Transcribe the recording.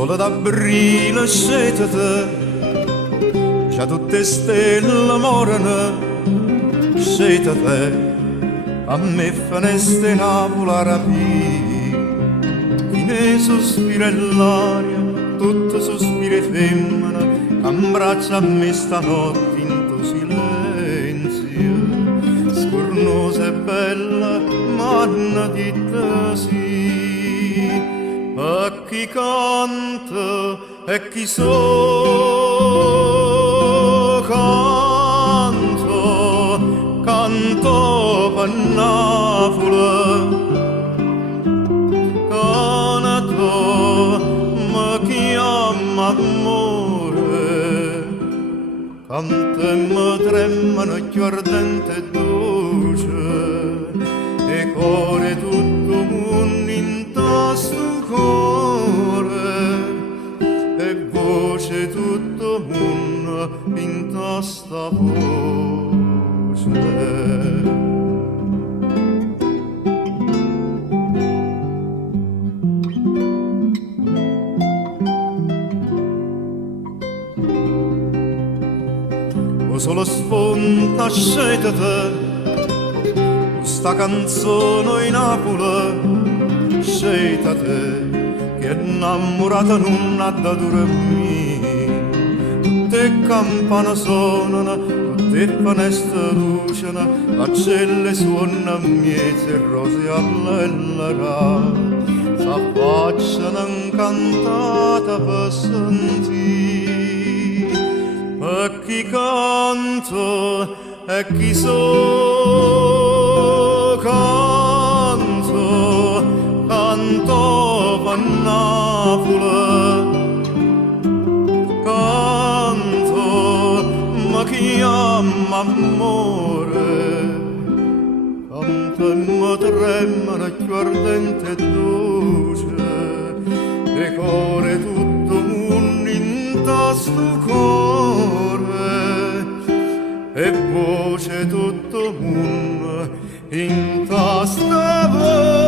sole d'aprile scetete, già tutte stelle morano, scetete, a me faneste Napoli a rapì, chi ne sospira è l'aria, tutto sospira femmina, che abbraccia a me stanotte in tuo silenzio, scornosa e bella, ma non dite sì, a chi canta e chi so canto per Napoli, canto mi chiama amore, canto e mi tremano più ardente e dolce, e cuore tutto mondo in tasto cuore, e voce tutto mondo in tasta voce. O solo sfonda scetete, questa canzone in Napoli, scetete, che innamorata non ha da dormire, tutte campane suonano, tutte finestre lucciano, accelle suonano miete e rose all'ellera, s'affacciano incantata per sentire, per chi canto e chi so canto per Napoli, ma chiama amore, canto e mi tremano più ardente e dolce, e cuore tutto mondo in tasto cuore, e voce tutto mondo in tasta voce.